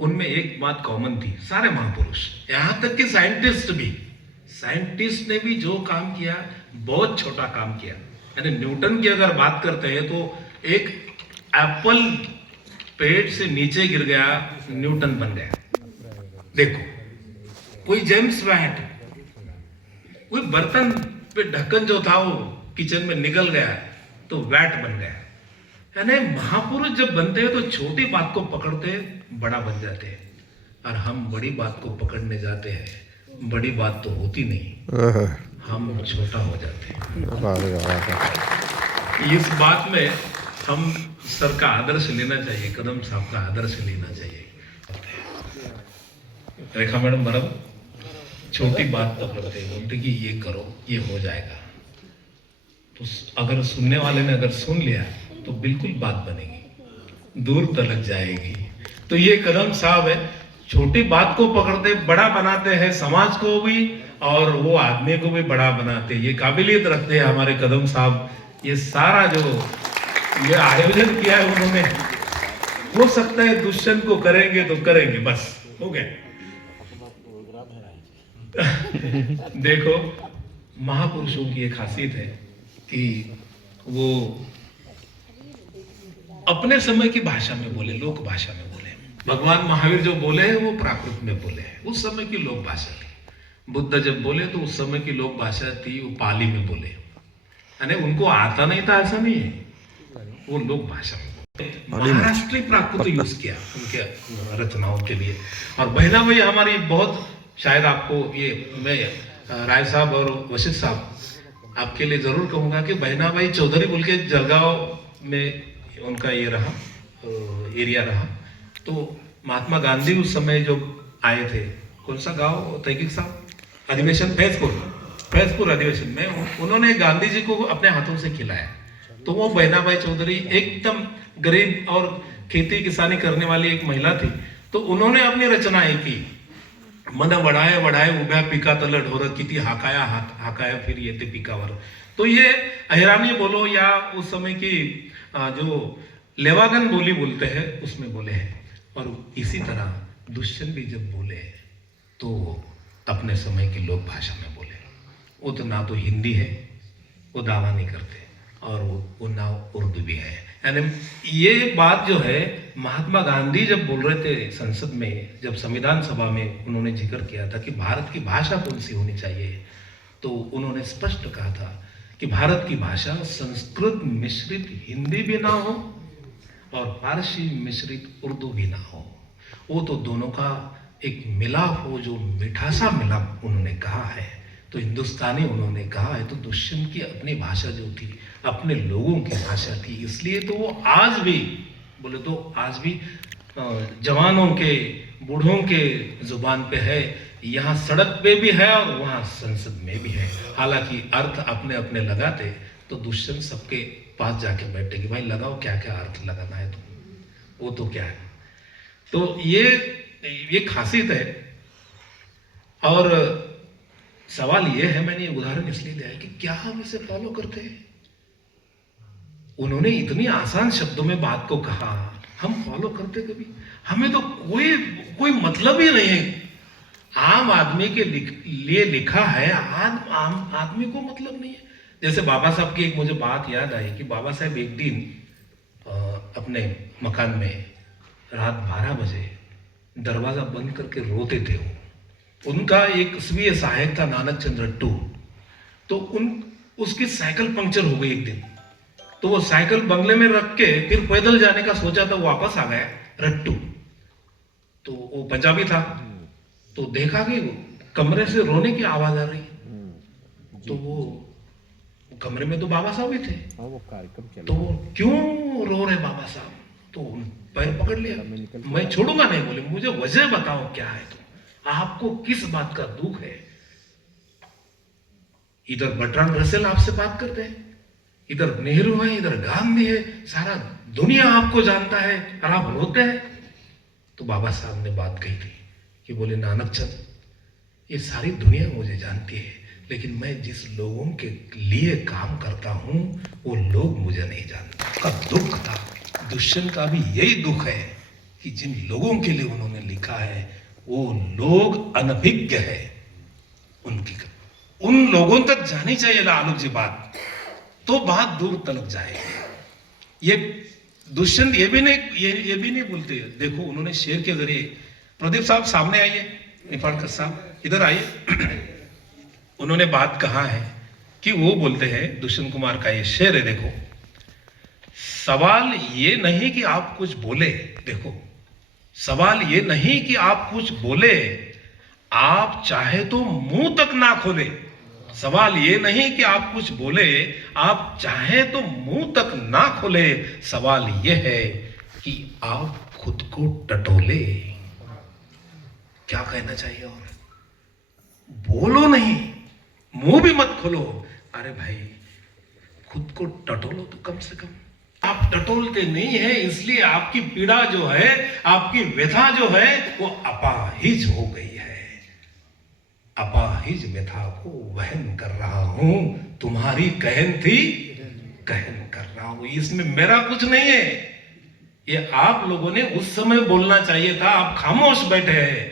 उनमें एक बात कॉमन थी, सारे महापुरुष, यहां तक कि साइंटिस्ट ने भी जो काम किया बहुत छोटा काम किया। यानी न्यूटन की अगर बात करते हैं तो एक एप्पल पेड़ से नीचे गिर गया, न्यूटन बन गया। देखो, कोई जेम्स वैट, कोई बर्तन पे ढक्कन जो था वो किचन में निकल गया तो वैट बन गया। यानी महापुरुष जब बनते हैं तो छोटी बात को पकड़ते बड़ा बन जाते हैं, और हम बड़ी बात को पकड़ने जाते हैं, बड़ी बात तो होती नहीं, हम छोटा हो जाते हैं। इस बात में हम सर का आदर्श लेना चाहिए, कदम साहब का आदर्श लेना चाहिए। रेखा मैडम बराबर छोटी बात पकड़ते हैं, बोलते कि ये करो ये हो जाएगा, तो अगर सुनने वाले ने अगर सुन लिया तो बिल्कुल बात बनेगी, दूर तलक जाएगी। तो ये कदम साहब है, छोटी बात को पकड़ते बड़ा बनाते हैं, समाज को भी और वो आदमी को भी बड़ा बनाते, ये काबिलियत रखते हैं हमारे कदम साहब। ये सारा जो ये आयोजन किया है उन्होंने, हो सकता है दुष्यंत को करेंगे तो करेंगे, बस हो गया। देखो, महापुरुषों की एक खासियत है कि वो अपने समय की भाषा में बोले, लोक भाषा में बोले। भगवान महावीर जो बोले हैं वो प्राकृत में बोले हैं, उस समय की लोक भाषा थी। बुद्ध जब बोले तो उस समय की लोक भाषा थी, वो पाली में बोले, यानी उनको आता नहीं था ऐसा नहीं है, वो लोक भाषा में महाराष्ट्रीय प्राकृत यूज किया उनके रचनाओं के लिए। और बहना भाई हमारी बहुत, शायद आपको ये मैं राय साहब और वशिष्ठ साहब आपके लिए जरूर कहूंगा कि बहना भाई चौधरी बोल के जलगांव में उनका ये रहा एरिया रहा। तो महात्मा गांधी उस समय जो आए थे, कौन सा गांव तहकीक साहब, अधिवेशन फैजपुर अधिवेशन में उन्होंने गांधी जी को अपने हाथों से खिलाया। तो वो बहना भाई चौधरी एकदम गरीब और खेती किसानी करने वाली एक महिला थी, तो उन्होंने अपनी रचनाएं की, मन वढाए वढाए उभ्या पिका तल ढोर, किती हाकाया फिर येते पिकावर। तो ये अहिरानी बोलो या उस समय की जो लेवागन बोली बोलते हैं उसमें बोले हैं। और इसी तरह दुष्यंत भी जब बोले तो अपने समय की लोक भाषा में बोले। वो तो ना तो हिंदी है, वो दावा नहीं करते, और वो ना उर्दू भी है। यानी ये बात जो है, महात्मा गांधी जब बोल रहे थे संसद में, जब संविधान सभा में उन्होंने जिक्र किया था कि भारत की भाषा कौन सी होनी चाहिए, तो उन्होंने स्पष्ट कहा था कि भारत की भाषा संस्कृत मिश्रित हिंदी भी ना हो और फारसी मिश्रित उर्दू भी ना हो, वो तो दोनों का एक मिलाप हो, जो मिठासा मिलाप उन्होंने कहा है। तो हिंदुस्तानी उन्होंने कहा है, तो दुष्यंत की अपनी भाषा जो थी, अपने लोगों की भाषा थी, इसलिए तो वो आज भी बोले तो आज भी जवानों के बूढ़ों के जुबान पे है, यहाँ सड़क पे भी है और वहाँ संसद में भी है। हालांकि अर्थ अपने अपने लगाते, तो दुष्यंत सबके पास जाके बैठे कि भाई लगाओ क्या क्या अर्थ लगाना है, तो वो तो क्या है। तो ये खासियत है। और सवाल ये है, मैंने ये उदाहरण इसलिए दिया है कि क्या हम इसे फॉलो करते हैं। उन्होंने इतनी आसान शब्दों में बात को कहा, हम फॉलो करते कभी? हमें तो कोई मतलब ही नहीं है। आम आदमी के लिए लिखा है, आम आदमी को मतलब नहीं है। जैसे बाबा साहब की एक मुझे बात याद आई कि बाबा साहब एक दिन अपने मकान में रात 12 बजे दरवाजा बंद करके रोते थे। उनका एक स्वीय सहायक था नानक चंद रट्टू, तो उसकी साइकिल पंक्चर हो गई एक दिन, तो वो साइकिल बंगले में रख के फिर पैदल जाने का सोचा था, वापस आ गया रट्टू। तो वो पंजाबी था, तो देखा कि कमरे से रोने की आवाज आ रही, तो वो कमरे में तो बाबा साहब ही थे, तो क्यों रो रहे बाबा साहब? तो पैर पकड़ लिया, मैं छोड़ूंगा नहीं, बोले मुझे वजह बताओ क्या है, तो आपको किस बात का दुख है? इधर बर्ट्रांड रसेल आपसे बात करते हैं, इधर नेहरू है, इधर गांधी है, सारा दुनिया आपको जानता है और आप रोते हैं। तो बाबा साहब ने बात कही थी कि बोले नानक चंद, ये सारी दुनिया मुझे जानती है, लेकिन मैं जिस लोगों के लिए काम करता हूं वो लोग मुझे नहीं जानते। का दुख था, दुष्यंत का भी यही दुख है कि जिन लोगों के लिए उन्होंने लिखा है, वो लोग अनभिज्ञ है, उनकी उन लोगों तक जानी चाहिए ना आलोक जी बात, तो बात दूर तलक जाएगी। ये दुष्यंत ये भी नहीं बोलते। देखो उन्होंने शेर के जरिए, प्रदीप साहब सामने आइए, निफाड़कर साहब इधर आइए। उन्होंने बात कहा है कि वो बोलते हैं, दुष्यंत कुमार का ये शेर है, देखो सवाल ये नहीं कि आप कुछ बोले, देखो सवाल ये नहीं कि आप कुछ बोले, आप चाहे तो मुंह तक ना खोले। सवाल ये नहीं कि आप कुछ बोले, आप चाहे तो मुंह तक ना खोले, सवाल ये है कि आप खुद को टटोले। क्या कहना चाहिए? और बोलो नहीं, मुंह भी मत खोलो। अरे भाई खुद को टटोलो तो कम से कम। आप टटोलते नहीं है, इसलिए आपकी पीड़ा जो है, आपकी व्यथा जो है, वो अपाहिज हो गई है। अपाहिज व्यथा को वहन कर रहा हूं, तुम्हारी कहन थी कहन कर रहा हूं। इसमें मेरा कुछ नहीं है, ये आप लोगों ने उस समय बोलना चाहिए था, आप खामोश बैठे हैं,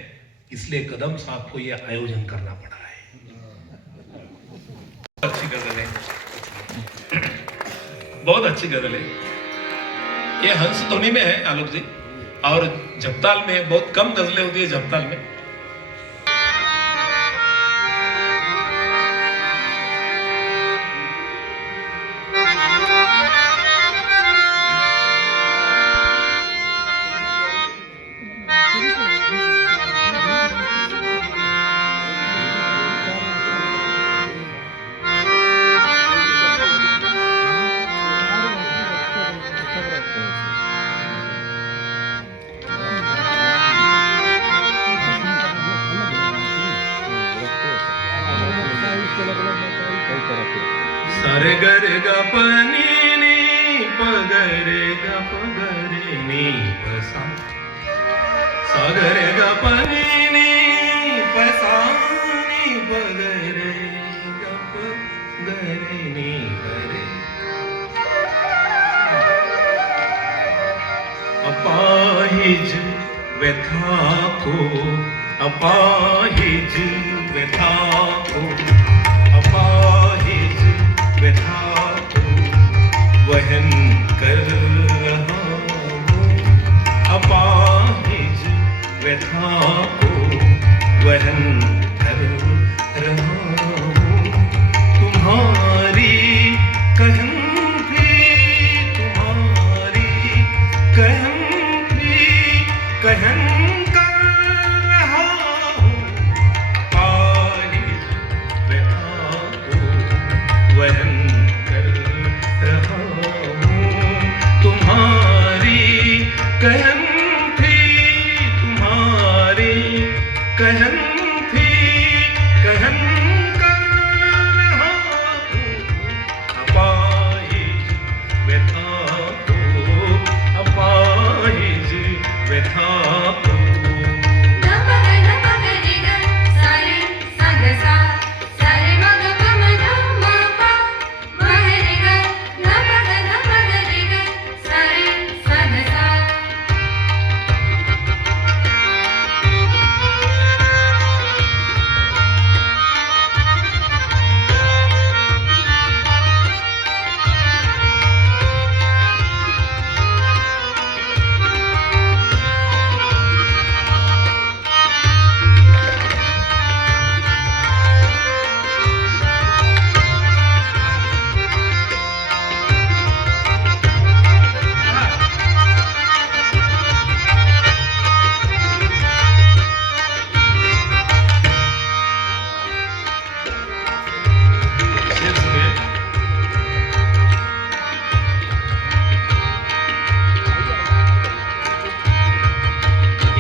इसलिए कदम साहब को ये आयोजन करना पड़ा है। अच्छी गजल है, बहुत अच्छी गजल है। ये हंस ध्वनि में है आलोक जी, और झपताल में बहुत कम गजलें होती है झपताल में। सारे गर ग पनी नी पगरे ग पगरे नी पसा, सागर ग पनी नी पसा नी पगरे ग पगरे नी परे। अपाहिज व्यथा को, अपाहिज व्यथा को, अपाहिज व्यथा को वहन कर रहा हूँ। अपाहिज व्यथा को वहन कर रहा हूँ। तुम्हारी कहन थी, तुम्हारी कहन थी, कहन कर रहा हूँ। अपाहिज व्यथा को वहन कर रहा हूँ। तुम्हारी कहन थी, तुम्हारी कहन थी, कहन कर रहा हूँ। अपाहिज व्यथा को, अपाहिज व्यथा को।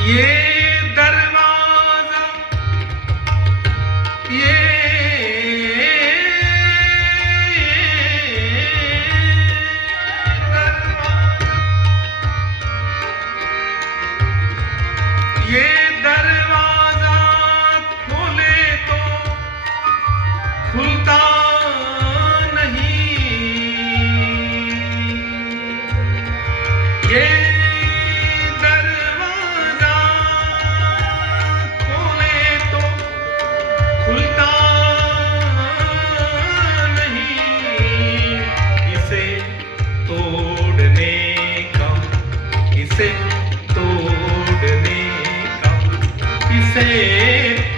ये दरवाजा, ये दरवाजा, ये दरवाजा खोले तो खुलता नहीं। ये दरवाजा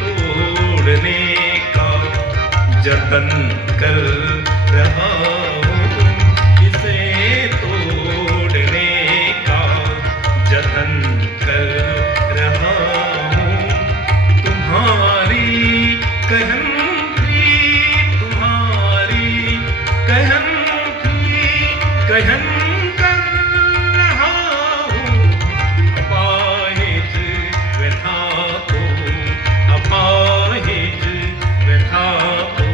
तोड़ने का जतन कर रहा हूँ, इसे तोड़ने का जतन कर रहा हूँ। तुम्हारी कहन कहन कर रहा हूँ, अपाहिज व्यथा को, अपाहिज व्यथा को।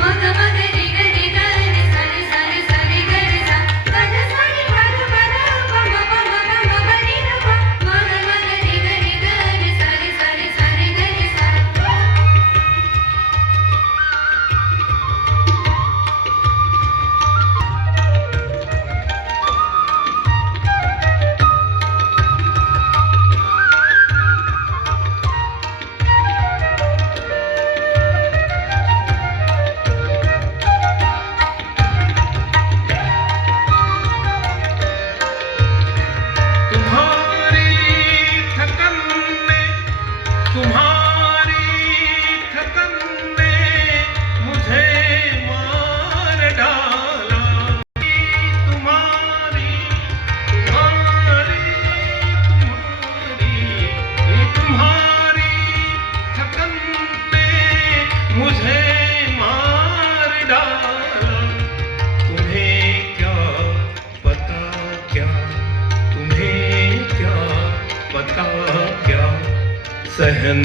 मग मग रे ग रे ग रे सा रे सा रे सा रे ग रे सा पद सा रे पद पद प म प म प म प रे र प मग मग रे ग रे ग रे सा रे सा रे सा रे ग रे सा। तुम्हारी थकन ने मुझे मार डाला। तुम्हारी तुम्हारी तुम्हारी थकन ने मुझे मार डाला। तुम्हें क्या पता क्या, तुम्हें क्या पता क्या सहन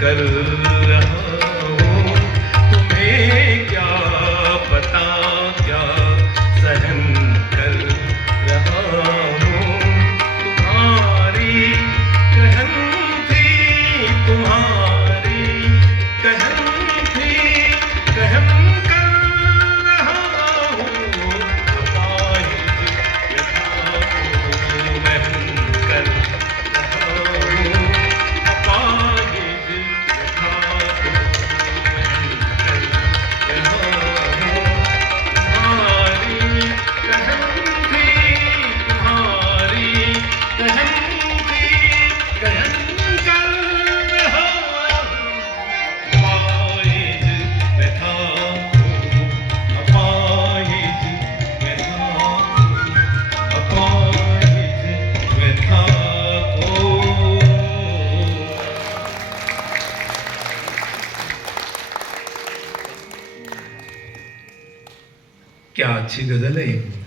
कर रहा हूँ। तुम्हें क्या पता क्या सहन कर रहा हूँ। तुम्हारी कहन थी, तुम्हारी कहन थी, कहन कर रहा हूँ, अपाहिज व्यथा को वहन कर रहा हूँ, अपाहिज व्यथा को वहन कर रहा हूँ। तुम्हारी कहन थी, तुम्हारी कहन थी, कहन कर रहा हूँ, अपाहिज व्यथा को, अपाहिज व्यथा को, अपाहिज व्यथा को। क्या अच्छी गजल है ये।